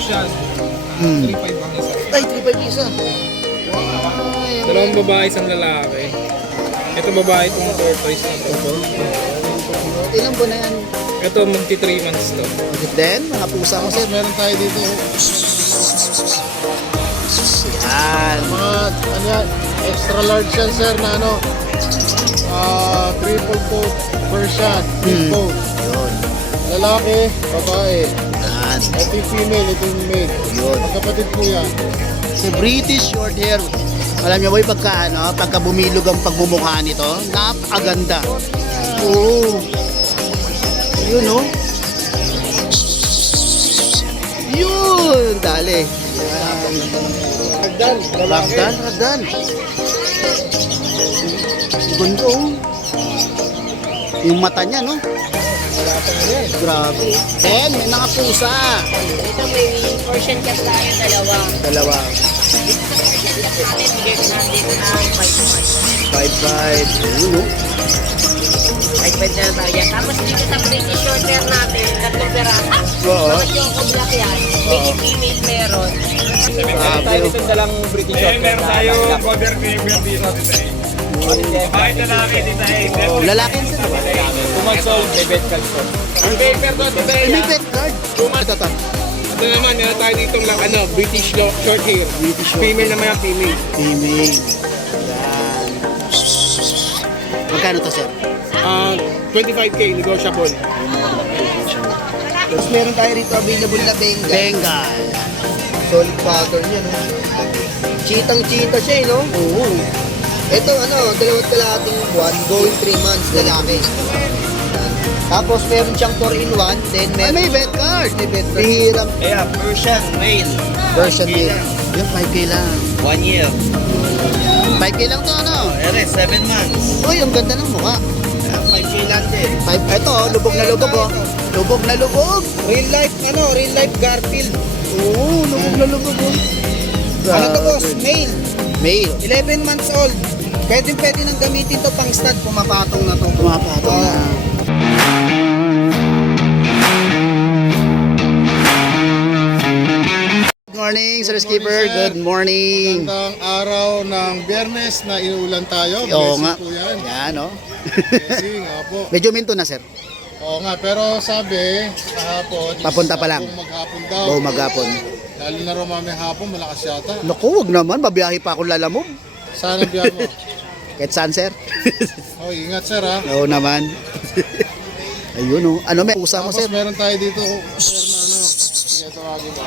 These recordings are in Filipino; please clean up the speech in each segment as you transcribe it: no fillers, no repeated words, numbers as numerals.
Persian. 3.5 ang isa. Ay, 3.5 isa. Dalawang babae, isang lalaki. Ito babae itong tortoise na to. Ilang buwan na yan? Ito magti 3 months to. Then, mga pusa mo, sir. Meron tayo dito. Yan. Mga ano yan, extra large yan sir na ano. Triple coat version. Big coat. Yun. Lalaki, babae. Yan. Ito yung female, ito yung male. Yun. Magkapatid po yan. Si British short hair. Alam niyo boy, pagka bumilog ang pagmumukha nito, napakaganda. Oo. Yun, oh. Yun, dali. Ragdan, lalaki. Ragdan. Ganda, oh. Yung mata niya, no? Grabe. Then, may mga pusa. Ito may portion cat tayo, dalawa. Dalawa. Ito sa atin, bigay ko natin ng 5 months. 5-5. Yun, oh. 5 na tayo yan. Tapos dito sa British short hair natin, tatlong peraha. Oo. Mga choco black yan. Baby female meron. Meron tayo dito dalang British short. Meron tayo cover paper dito. Babae lalaki dito eh. Lalaki yan, sir. 2 months old, may bed card po. Ang paper to, ito Ay, may pet card. Ito. Ito naman, meron tayo ditong lang, British short hair. British short Female naman yung female. Female. Yan. Magkano to, sir? 25k, negotiable. Tapos meron tayo rito available na Bengal. Bengal. Solid pattern yan, no? Cheetang-cheeta siya, no? Oo. Ito, dalawat kalahating buwan, going 3 months, lalaki. Tapos meron siyang 4-in-1, then meron... may vet card! May vet card. Bihirang Yeah, Persian male. version din. Yung 5K lang. 1 year. 5K lang to, ano? Ere, 7 months. Uy, ang ganda ng mukha. 5K lang din. Ito, lubog na lubog, oh. Lubog na lubog. Real life Garfield. Oo, lubog na lubog, oh. Ano to boss? Male. Male. 11 months old. Pwede nang gamitin to pang stud. Pumapatong na to. Pumapatong na. Good morning, Sir Skipper. sir. Good morning. Magandang araw ng Biyernes na inuulan tayo. Oo Blessing nga. po yan. Yan, oh. Blessing, nga po. Medyo minto na, sir. Oo nga, pero sabi, kahapon, Papunta pa lang. Maghapon daw. Oo, maghapon. Lalo na raw mamaya hapon, malakas yata. Naku, wag naman. Babiyahe pa akong lalamog. Saan ang biyahe mo? Kahit saan, sir? Oh, ingat sir ha. Oo naman. Ayun, oh. Ano, may pusa mo, Tapos sir? meron tayo dito, sir na ano. Sige, tawagin mo.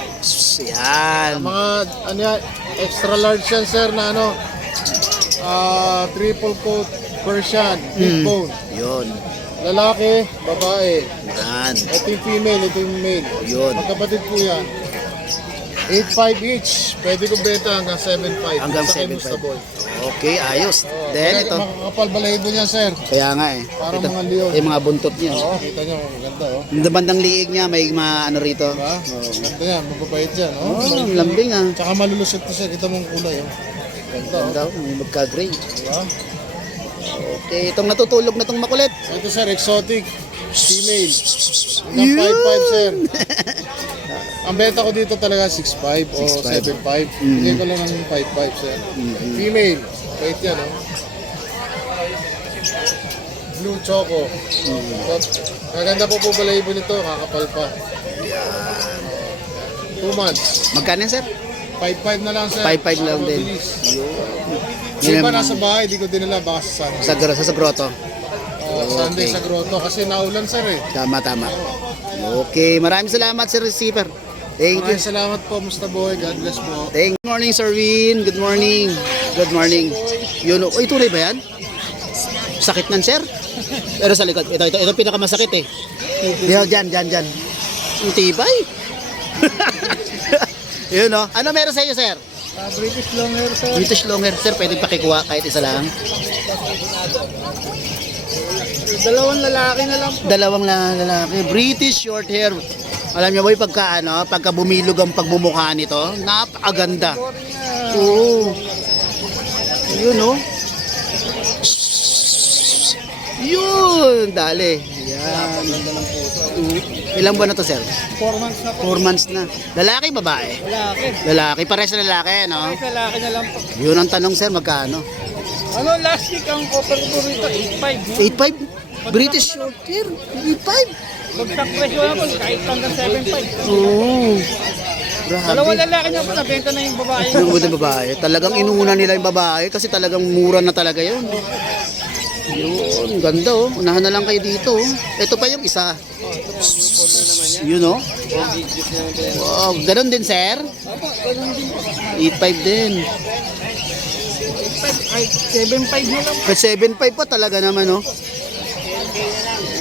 Yan. Mga, ano yan, extra large yan sir na ano. Triple coat version, big bone. Yun. Lalaki, babae. Yan. Ito yung female, ito yung male. Yun. Magkapatid po yan. 8.5 each. Pwede ko benta hanggang 7.5. Hanggang Sa kay 7.5. Musta Boy. Okay, ayos. Then, ito. Makakapal balahibo niyan, sir. Kaya nga eh. Parang Ito, mga leon. yung mga buntot niya. Oo, kita niyo, maganda, oh. Yung bandang liig niya, may mga ano rito. Diba? Ganda yan, mababait yan, oh. Oh, ang lambing ah. Tsaka malulusot to, sir. Kita mong kulay, oh. Ganda, oh. Ganda, may magka-gray. Diba? Okay, itong natutulog na itong makulit. Ito, sir, exotic. Female. Hanggang 5.5, sir. Ang benta ko dito talaga 6.5 o 6.5. 7.5. Bigay ko lang ng 5.5, sir. Female. Bait yan, oh. Blue choco. Maganda po balahibo nito, kakapal pa. 2 months. Magkano yan, sir? 5.5 na lang, sir. 5.5 lang din. Mabilis. Yun Yung iba ang- nasa bahay, di ko dinala baka sa Sunday. Sa grotto. Sunday sa grotto kasi naulan, sir eh. Tama. Okay, maraming salamat, Sir Skipper. Thank you. Maraming salamat po, Musta Boy. God bless po. Good morning, Sir Win. Good morning. Good morning. Yun, oh, tunay ba yan? Sakit nan, sir? Pero sa likod, ito pinakamasakit eh. Diyan. Ang tibay. Yun, oh. Ano meron sa iyo, sir? British long hair, sir. British long hair, sir. Pwede pakikuha kahit isa lang. Dalawang lalaki na lang. Dalawang lalaki. British short hair. Alam niyo boy, pagka bumilog ang pagmumukha nito, napakaganda. Oo. Yun, oh. Yun, dali. Yan. Yan. Ilang buwan na to, sir? 4 months na po. 4 months na. Lalaki, babae? Lalaki. Lalaki, pares na lalaki, no? Ay, lalaki na lang po. Yun ang tanong, sir, magkano? Ano, last week ang copper ko rito, 8.5. 8.5? British short hair, 8.5? Bagsak presyo na po, kahit hanggang 7.5. Oo. Dalawang Grabe. lalaki na po, nabenta na yung babae. Yung buti babae. Talagang inuuna nila yung babae kasi talagang mura na talaga yun. Yun, ganda oh. Unahan na lang kayo dito oh. Ito pa yung isa. Yun oh. Wow, ganun din sir? 8.5 din. Ay, 7.5 na lang. 7.5 pa talaga naman oh.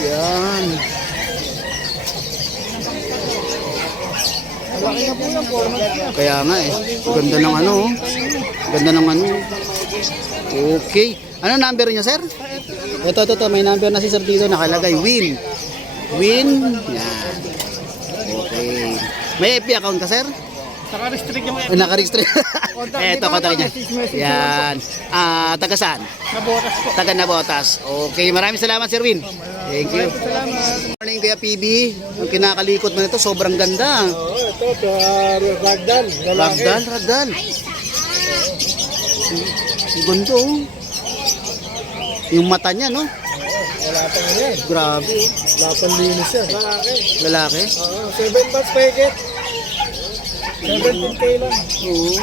Yan. Malaki na po yung 4 months na. Kaya nga eh. Ganda ng ano oh. Ganda ng ano. Okay. Ano number niyo sir? Ito. May number na si sir dito nakalagay. Win. Yan. Okay. May FB account ka sir? Naka-restrict yung Naka-register. Eto, kontak niya. Yan. Taga saan? nabotas po. Taga Nabotas. Okay, maraming salamat Sir Win. Thank you. Salamat. Morning Kuya PB. Ang kinakalikot mo nito, sobrang ganda. Ito, ragdan. Ragdal. Ang ganda oh. Yung mata niya, no? Wala pa nga yan. Grabe. Wala pang linis yan. Lalaki. Lalaki. 7 months packet. 17K lang. Oo.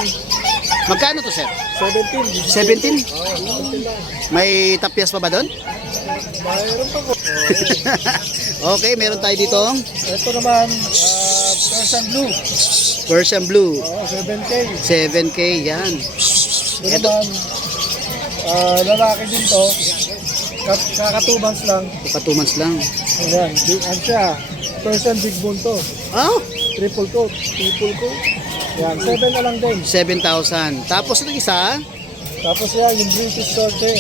Magkano to, sir? 17. 17? 17 lang. May tapyas pa ba doon? Mayroon pa ko. Okay, meron tayo dito. Ito naman, Persian Blue. Persian Blue. 7K. 7K, yan. Ito Ito. naman, lalaki din to. Kaka 2 months lang. Baka 2 months lang. Ayan, ano siya? Persian Big Bone to. Oh, Triple coat. Yan, 7 na lang din. 7,000. Tapos ito isa, Tapos yan, yung British short hair.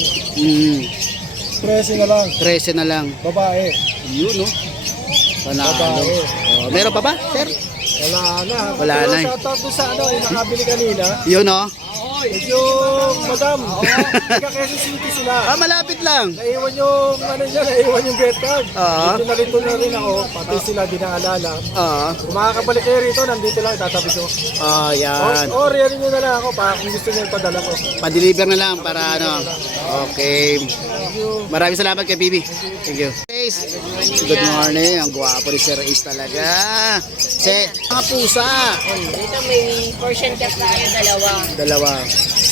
13 na lang. 13 na lang. Babae. Yun, no? Panalo. Babae. Oh, meron pa ba, sir? Wala na. Wala Pero na eh. shoutout doon sa ano, yung nakabili kanina. Yun, no? Yung madam. Taga Quezon City sila. Malapit lang. Naiwan yung ano niya, naiwan yung bet card. Oo. Dito na rin ako, pati sila dinaalala. Oo. Kung makakabalik kayo rito, nandito lang, tatabi ko. Yan. Or yan nyo na lang ako, para kung gusto nyo ipadala ko. Pa-deliver na lang para ano. Okay. Maraming salamat kay Bibi. Thank you. Ace, good morning. Ang gwapo ni Sir Ace talaga. Mga pusa. Dito may Persian cat tayo, Dalawa.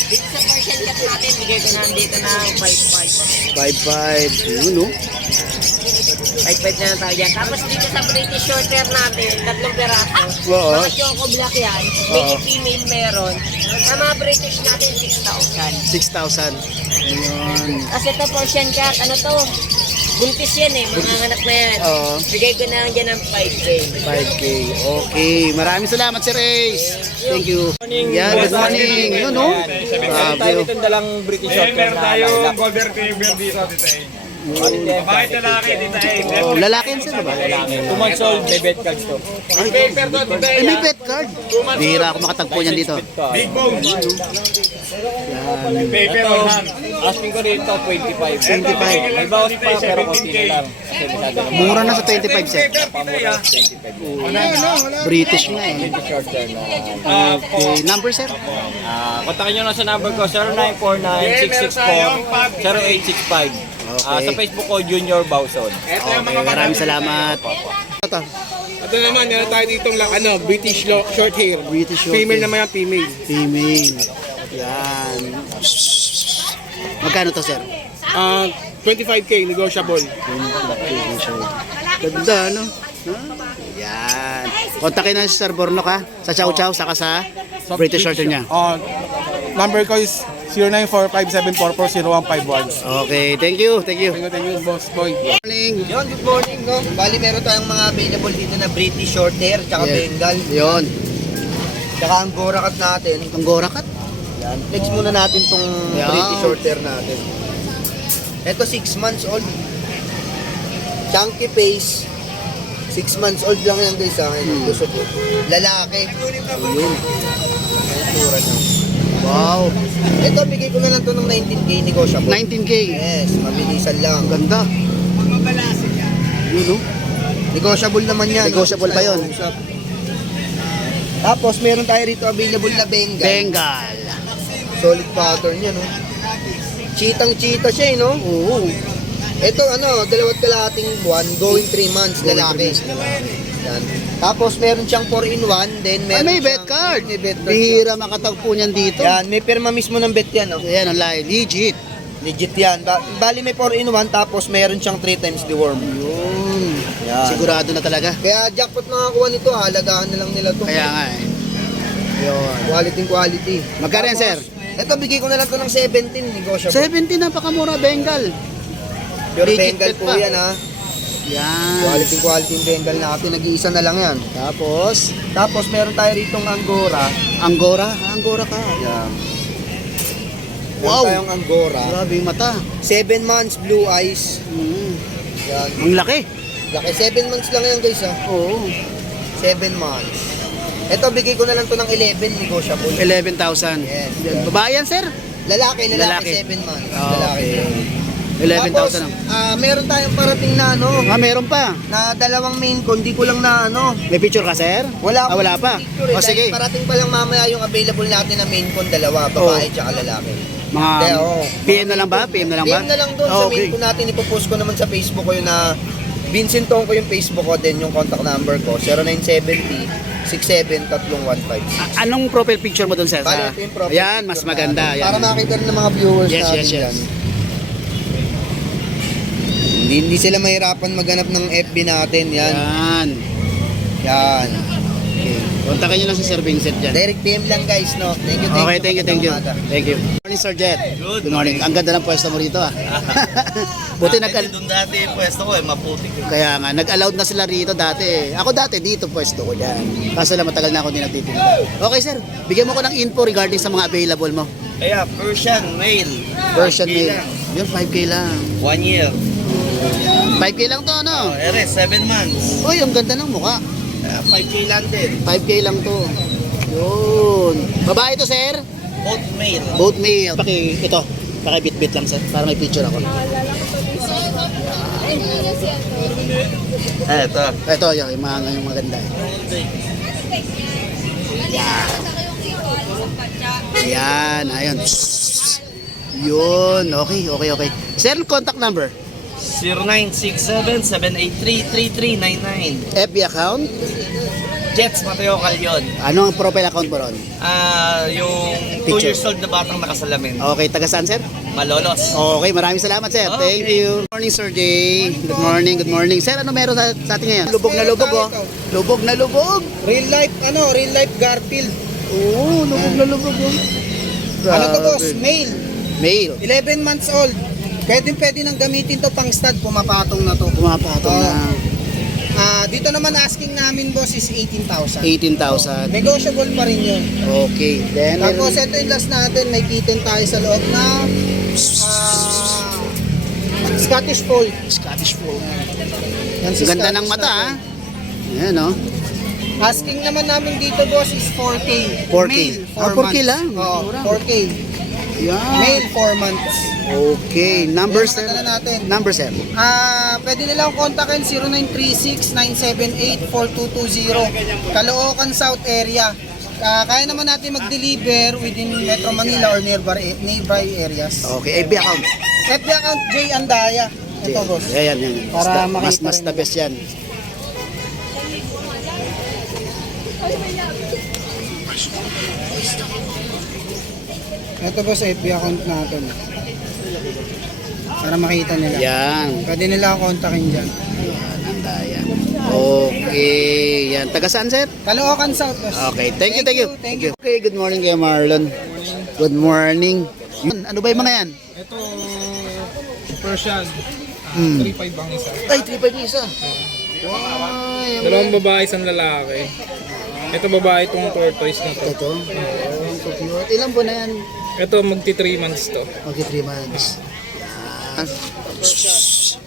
Dito sa Persian cat natin, bigay ko na dito na 5.5. 5'5". Yun, no? 5.5 na lang tayo dyan. Tapos dito sa British short hair natin, 3 peraso. Oo. Mga choco black yan. Male female meron. Sa mga British natin, 6,000. 6,000. Yun. Kasi ito Persian cat, ano to? Buntis yan eh, mga anak na yan. Oo. Bigay ko na lang dyan ng 5K. 5K. Okay. Maraming salamat, Sir Ace. Thank you. Yan, good morning. Yun, no? Meron tayo Grabe. dito dalang British short hair Meron na tayong lilac. golden retriever dito, Tita A. Bakit Bakit lalaki, Tita A? Oh, lalaki yan, sir, ba? 2 months old, may bet cards to. May paper to, Tita A. Eh, may pet card. Bihira ako makatagpo niyan dito. Big bone. Yan. May paper Ito, on hand. asking ko dito 25. 25. May bawas pa pero konti na lang. Kasi masyado lang. Mura na sa 25, sir. Pamura 25. British nga eh. British short hair na. Okay. Number, sir? Kontakin nyo lang sa number ko, 0949-664-0865. Sa Facebook ko, Junior Bauson. Okay. Maraming salamat. Ito. Ito naman, meron tayo ditong lang, British short hair. British short Female hair. naman yan, female. Female. Yan. Magkano to, sir? 25K, negotiable. Ganda, ano? Yan. Kontakin na si Sir Borno ka sa Chow Chow saka sa British short hair niya. Number ko is 0945744051. Okay, thank you. Thank you, boss boy. Morning. Yun, good morning, no? Bali, meron tayong mga available dito na British short hair tsaka Bengal. Yun. Tsaka ang Gora Cat natin. Ang Gora Cat? Yan. Flex muna natin tong Yan. British short hair natin. Ito 6 months old. Chunky face. 6 months old lang yan guys sa akin. Gusto ko. Lalaki. Yun. Ang tura niya. Wow. Ito, bigay ko na lang to ng 19K negotiable. 19K? Yes, mabilisan lang. Ganda. Yun, oh. Negotiable naman yan. Negotiable pa yun. Usap. Tapos meron tayo rito available na Bengal. Bengal. Solid pattern yan, oh. Cheetang-cheetah siya, no? Oo. Ito, dalawat kalahating buwan, going 3 months, lalaki. Yan. Tapos meron siyang 4-in-1, then Ay, meron may bet siyang- card. May bet card. Bihira makatagpo niyan dito. Yan, may pirma mismo ng bet yan, oh. Ayan, online. Legit. Legit yan. Bali may 4-in-1, tapos meron siyang 3 times the worm. Yun. Yan. Sigurado na talaga. Kaya jackpot makakuha nito, halagaan na lang nila to. Kaya nga eh. Yun. Quality. Magkano yan, sir? Ito, bigay ko na lang to ng 17, negotiable. 17, napakamura, Bengal. Pure legit Bengal bet po pa. yan, ha. Yan. Quality yung Bengal natin, nag-iisa na lang yan. Tapos meron tayo ritong Angora. Angora ka. Yan. Wow. Meron tayong Angora. Grabe yung mata. 7 months, blue eyes. Yan. Ang laki. Laki, 7 months lang yan, guys, ha. Oo. 7 months. Ito, bigay ko na lang to ng 11, negotiable. 11,000. Yes. Yan. Babae yan, sir? Lalaki, Lalaki. 7 months. Okay. Lalaki. 11,000 lang. Meron tayong parating na Meron pa. na dalawang main con, di ko lang na May picture ka, sir? wala Wala pa. picture, eh, O, sige. dahil parating pa lang mamaya yung available natin na main con, dalawa, babae tsaka lalaki. Mga Hindi, oo. PM na lang ba? PM na lang ba? PM na lang doon sa Okay. main con natin, ipopost ko naman sa Facebook ko yun na Vincent Tong ko yung Facebook ko, then yung contact number ko, 0970-67-315. Anong profile picture mo doon, sir? Bale, ito yung profile Ayan, mas picture maganda. natin. Ayan. Para makita rin ng mga viewers Yes, natin yes, yes. yan. Hindi sila mahirapan maghanap ng FB natin, yan. Yan. Yan. Okay. Kontakin nyo lang si Sir Vincent dyan. Direct PM lang guys, no? Thank you. Okay, thank you. Umaga. Thank you. Good morning, Sir Jet. Good morning. Ang ganda ng pwesto mo rito, ah. Buti Doon dati pwesto ko maputik. Kaya nga, nag-allowed na sila rito dati. Ako dati, dito pwesto ko dyan. Kaso lang, matagal na ako din nagtitinda. Okay, sir. Bigyan mo ko ng info regarding sa mga available mo. Kaya Persian male. Version 5K mail. lang. Yun, 5K lang. 1 year. 5K lang to, ano? Ere, 7 months. Uy, ang ganda ng mukha. 5K lang din. 5K lang to. Yun. Babae to, sir? Both male. Both male. Ito. Pakibit-bit lang, sir. Para may picture ako. Ito. Ito, yung mga maganda. Yan, ayun. Yun, okay. Sir, contact number. 0967-783-3399. FB account. Jets Mateo Calyon. Ano ang profile account mo ron? Yung 2 Picture. years old na batang nakasalamin. Okay, taga saan, sir? Malolos. Okay, maraming salamat, sir. Okay. Thank you. Good morning, Sir Jay. Good morning. Sir, ano meron sa atin ngayon? Lubog na lubog, oh. Lubog na lubog. Real life Garfield. Oo, lubog na lubog, oh. Ano to boss? Grabe. Male. Male. 11 months old. Pwede nang gamitin to pang stud, pumapatong na to. Pumapatong na. Dito naman asking namin boss is 18,000. 18,000. Negotiable pa rin yun. Okay. Then, Tapos ito yung last natin, may kitten tayo sa loob na Scottish Fold. Scottish Fold. Yan si Ang ganda ng Scottish mata, natin. ah. Ayan, oh. Asking naman namin dito boss is 4K. 4K. Male, 4 Ah, 4K months. lang? Oo, Mura. 4K. Yan. Male, 4 months. Okay. Number, Yan, sir. nakatala natin. Number, sir. Pwede nilang kontakin 0936-978-4220 Caloocan South area. Kaya naman natin mag-deliver within Metro Manila or nearby areas. Okay. FB account. FB account J Andaya. Ito boss. Ayan. Para Mas makita the rin. best yan. Ito boss FB account natin. Para makita nila. Yan. Pwede nila ako kontakin dyan. Yan, Andaya. Okay. Yan. Taga saan, sir? Caloocan South boss. Okay. Thank you. Thank you. Okay. Good morning kay Marlon. Good morning. Yun, ano ba yung mga yan? Ito, Persian. Hmm. 3.5 ang isa. Ay, 3.5 isa. Wow. Dalawang babae, isang lalaki. Ito babae itong tortoise na to. Ito. Oh, so cute. Ilan po na yan? Ito magti 3 months to. Okay, 3 months. Yan.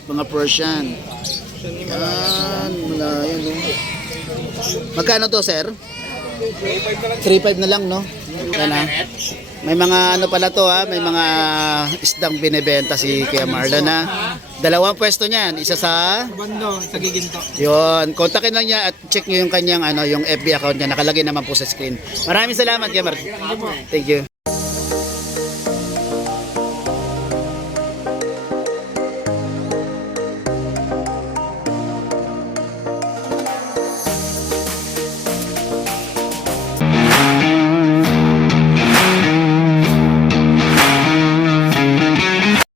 Mga Persian. Yan. Wala yan. Oh. Magkano to, sir? 3.5 na lang, no? Yan, ah. May mga ano pala to, ha? May mga isdang binebenta si Kuya Marlon, ha? Dalawang pwesto niyan, isa sa Bando, sa Giginto. yun. Kontakin lang niya at check niyo yung kanyang yung FB account niya. Nakalagay naman po sa screen. Maraming salamat, Kemar. Thank you.